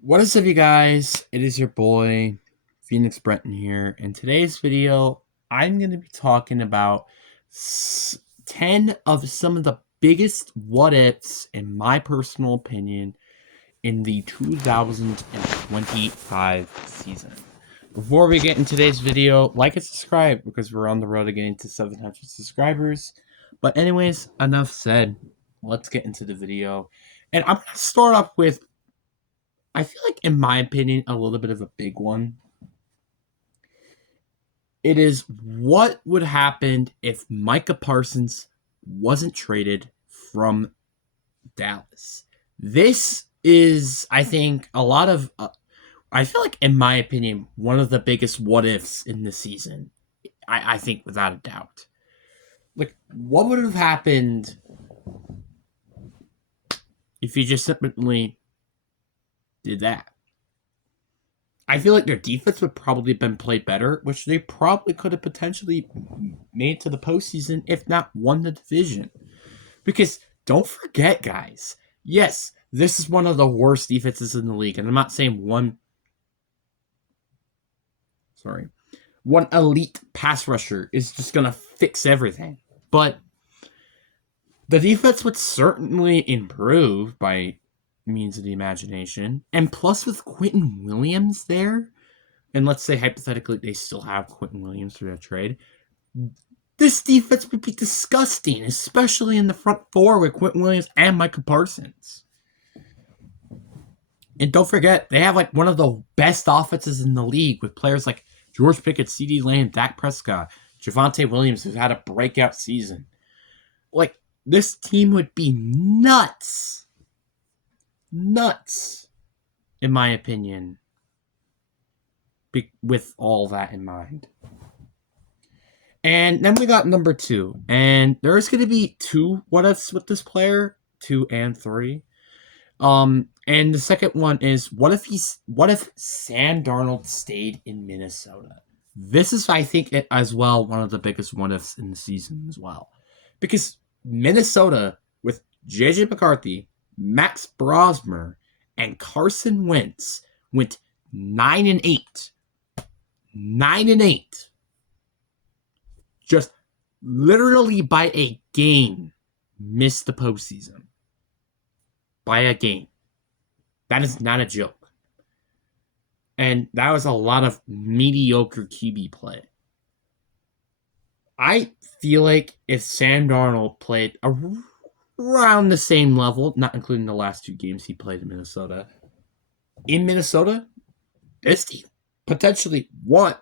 What is up, you guys? It is your boy, Phoenix Brenton here. In today's video, I'm going to be talking about 10 of some of the biggest what ifs, in my personal opinion, in the 2025 season. Before we get into today's video, like and subscribe because we're on the road to getting to 700 subscribers. But, anyways, enough said. Let's get into the video. And I'm going to start off with, I feel like, in my opinion, a little bit of a big one. It is what would happen if Micah Parsons wasn't traded from Dallas. This is, I think, a lot of, I feel like, in my opinion, one of the biggest what ifs in the season. I think, without a doubt. Like, what would have happened if you just simply did that? I feel like their defense would probably have been played better, which they probably could have potentially made to the postseason, if not won the division. Because don't forget, guys, yes, this is one of the worst defenses in the league. And I'm not saying one elite pass rusher is just going to fix everything. But the defense would certainly improve by means of the imagination. And plus, with Quentin Williams there, and let's say hypothetically they still have Quentin Williams through that trade, this defense would be disgusting, especially in the front four with Quentin Williams and Micah Parsons. And don't forget, they have like one of the best offenses in the league with players like George Pickett, CeeDee Lamb, Dak Prescott, Javonte Williams, who's had a breakout season. Like, this team would be nuts. Nuts, in my opinion, with all that in mind. And then we got number 2. And there's going to be 2 what-ifs with this player, 2 and 3. And the second one is, what if Sam Darnold stayed in Minnesota? This is, I think, as well, one of the biggest what-ifs in the season as well. Because Minnesota, with JJ McCarthy, Max Brosmer, and Carson Wentz, went 9-8. 9-8. Just literally by a game, missed the postseason. By a game. That is not a joke. And that was a lot of mediocre QB play. I feel like if Sam Darnold played around the same level, not including the last 2 games he played in Minnesota, this team potentially, 1,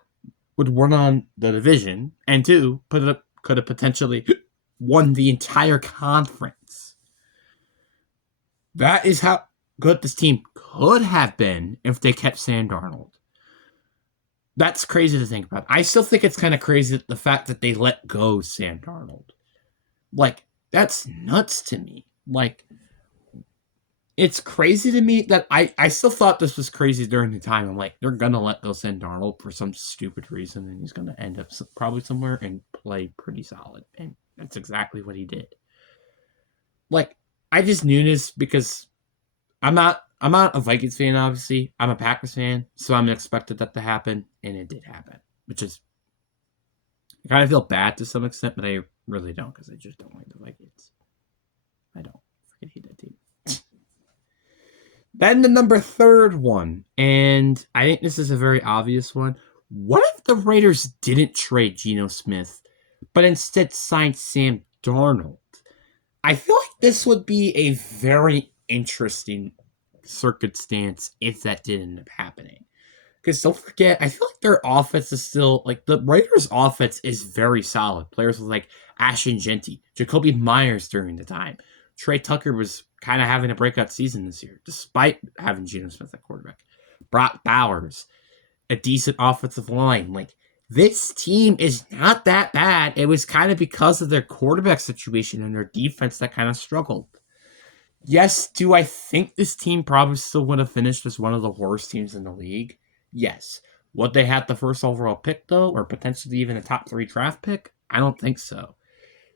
would win on the division, and 2, could have potentially won the entire conference. That is how good this team could have been if they kept Sam Darnold. That's crazy to think about. I still think it's kind of crazy the fact that they let go Sam Darnold. Like, that's nuts to me. Like, it's crazy to me that I still thought this was crazy during the time. I'm like, they're going to let go Sam Darnold for some stupid reason, and he's going to end up probably somewhere and play pretty solid. And that's exactly what he did. Like, I just knew this because I'm not a Vikings fan, obviously. I'm a Packers fan, so I'm expected that to happen, and it did happen. Which is, I kind of feel bad to some extent, but I really don't, because I just don't like the Vikings. I don't. I freaking hate that team. Then the number 3rd one, and I think this is a very obvious one. What if the Raiders didn't trade Geno Smith, but instead signed Sam Darnold? I feel like this would be a very interesting circumstance if that did end up happening. Because don't forget, I feel like their offense is still, like, the Raiders' offense is very solid. Players like Ashton Genty, Jacoby Myers during the time. Trey Tucker was kind of having a breakout season this year, despite having Geno Smith at quarterback. Brock Bowers, a decent offensive line. Like, this team is not that bad. It was kind of because of their quarterback situation and their defense that kind of struggled. Yes, do I think this team probably still would have finished as one of the worst teams in the league? Yes. Would they have the first overall pick, though, or potentially even a top 3 draft pick? I don't think so.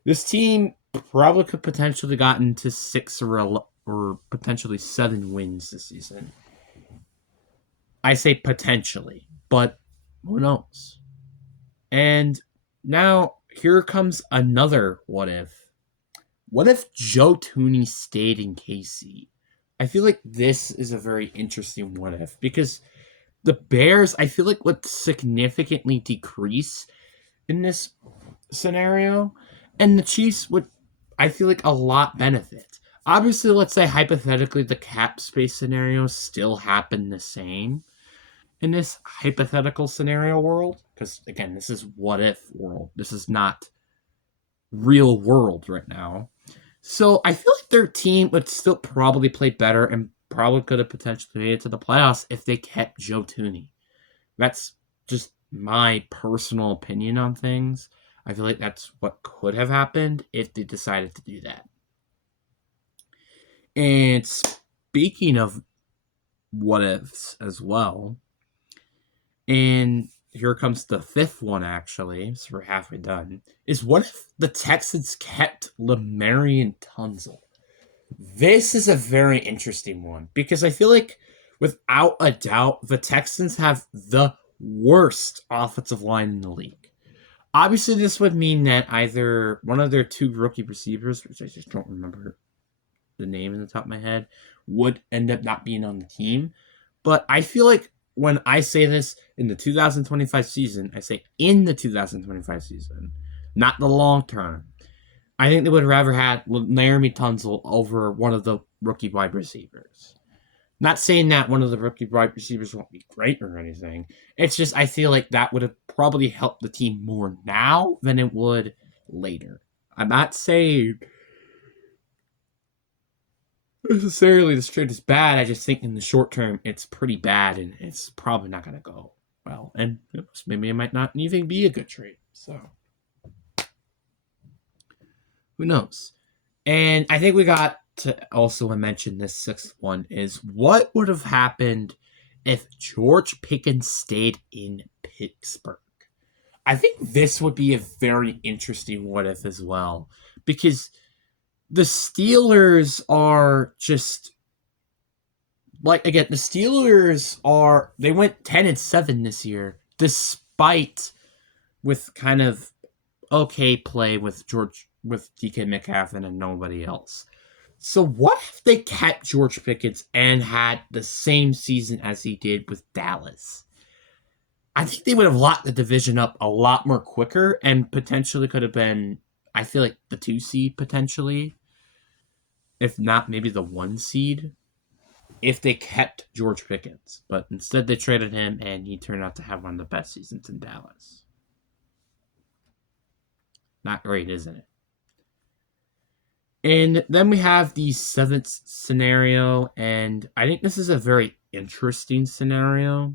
This team probably could potentially gotten to 6 or potentially 7 wins this season. I say potentially, but who knows? And now here comes another what if. What if Joe Tooney stayed in KC? I feel like this is a very interesting what if because the Bears, I feel like, would significantly decrease in this scenario, and the Chiefs would, I feel like, a lot benefit. Obviously, let's say hypothetically the cap space scenario still happened the same in this hypothetical scenario world, because again, this is what if world. This is not real world right now. So I feel like their team would still probably play better and probably could have potentially made it to the playoffs if they kept Joe Tooney. That's just my personal opinion on things. I feel like that's what could have happened if they decided to do that. And speaking of what ifs as well, and here comes the fifth one actually, so we're halfway done, is what if the Texans kept Lamarian Tunzel? This is a very interesting one because I feel like, without a doubt, the Texans have the worst offensive line in the league. Obviously, this would mean that either one of their two rookie receivers, which I just don't remember the name in the top of my head, would end up not being on the team. But I feel like when I say this in the 2025 season, I say in the 2025 season, not the long term. I think they would have rather had Laramie Tunzel over one of the rookie wide receivers. Not saying that one of the rookie wide receivers won't be great or anything. It's just I feel like that would have probably helped the team more now than it would later. I'm not saying necessarily this trade is bad. I just think in the short term it's pretty bad and it's probably not going to go well. And maybe it might not even be a good trade. So who knows? And I think we got to also mention this sixth one is what would have happened if George Pickens stayed in Pittsburgh? I think this would be a very interesting what if as well because the Steelers are just like, again, the Steelers are, they went 10-7 this year despite with kind of okay play with DK Metcalf and nobody else. So what if they kept George Pickens and had the same season as he did with Dallas? I think they would have locked the division up a lot more quicker and potentially could have been, I feel like, the 2 seed potentially, if not maybe the 1 seed, if they kept George Pickens. But instead they traded him and he turned out to have one of the best seasons in Dallas. Not great, isn't it? And then we have the seventh scenario, and I think this is a very interesting scenario.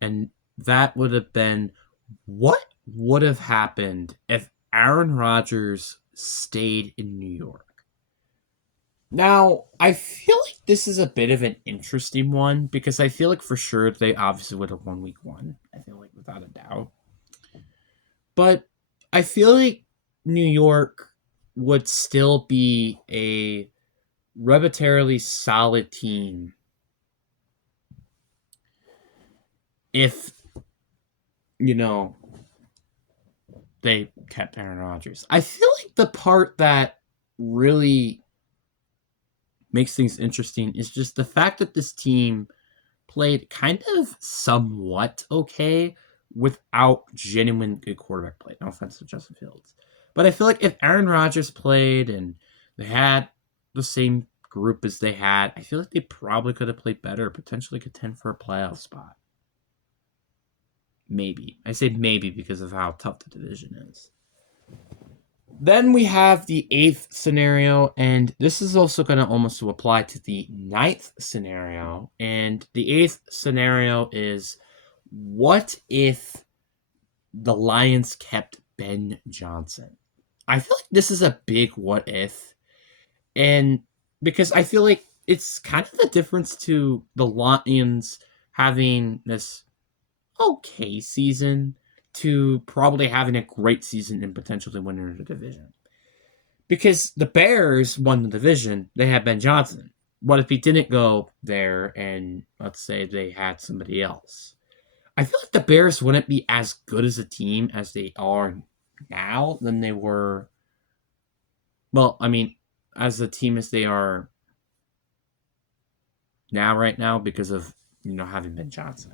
And that would have been what would have happened if Aaron Rodgers stayed in New York? Now, I feel like this is a bit of an interesting one because I feel like for sure they obviously would have won week 1. I feel like without a doubt. But I feel like New York would still be a relatively solid team if, you know, they kept Aaron Rodgers. I feel like the part that really makes things interesting is just the fact that this team played kind of somewhat okay without genuine good quarterback play. No offense to Justin Fields. But I feel like if Aaron Rodgers played and they had the same group as they had, I feel like they probably could have played better, potentially contend for a playoff spot. Maybe. I say maybe because of how tough the division is. Then we have the eighth scenario, and this is also going to almost apply to the ninth scenario. And the eighth scenario is what if the Lions kept Ben Johnson? I feel like this is a big what if. And because I feel like it's kind of the difference to the Lions having this okay season to probably having a great season and potentially winning the division. Because the Bears won the division, they had Ben Johnson. What if he didn't go there and let's say they had somebody else? I feel like the Bears wouldn't be as good as a team as they are now than they were. Well, I mean, as a team as they are now, right now, because of having Ben Johnson.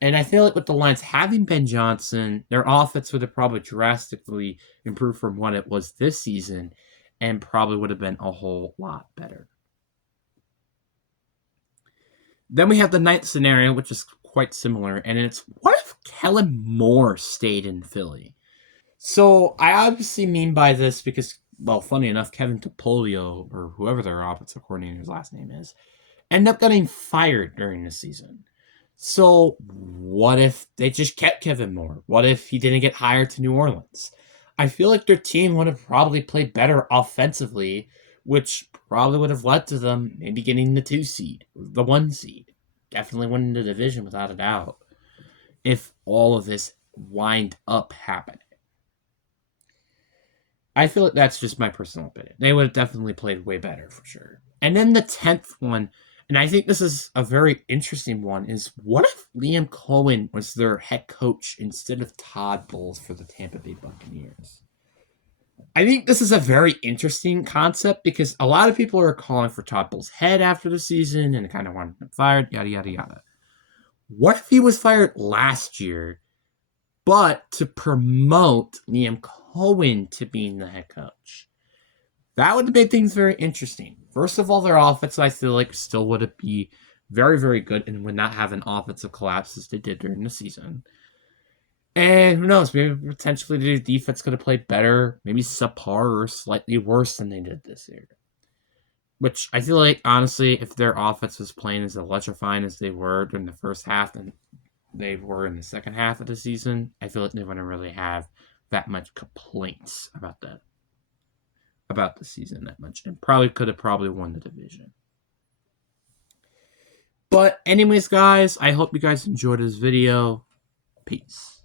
And I feel like with the Lions having Ben Johnson, their offense would have probably drastically improved from what it was this season, and probably would have been a whole lot better. Then we have the ninth scenario, which is quite similar, and it's what if Kellen Moore stayed in Philly? So I obviously mean by this because, well, funny enough, Kevin Topolio, or whoever their offensive coordinator's last name is, ended up getting fired during the season. So what if they just kept Kevin Moore? What if he didn't get hired to New Orleans? I feel like their team would have probably played better offensively, which probably would have led to them maybe getting the 2 seed, the 1 seed. Definitely winning the division without a doubt. If all of this wind up happening. I feel like that's just my personal opinion. They would have definitely played way better for sure. And then the 10th one, and I think this is a very interesting one, is what if Liam Cohen was their head coach instead of Todd Bowles for the Tampa Bay Buccaneers? I think this is a very interesting concept because a lot of people are calling for Todd Bowles' head after the season and kind of wanting him fired, yada, yada, yada. What if he was fired last year, but to promote Liam Cohen to being the head coach? That would have made things very interesting. First of all, their offense, I feel like, still would be very, very good and would not have an offensive collapse as they did during the season. And who knows, maybe potentially their defense could have played better, maybe subpar or slightly worse than they did this year. Which I feel like, honestly, if their offense was playing as electrifying as they were during the first half and they were in the second half of the season, I feel like they wouldn't really have that much complaints about the season that much, and probably could have won the division. But anyways, guys, I hope you guys enjoyed this video. Peace.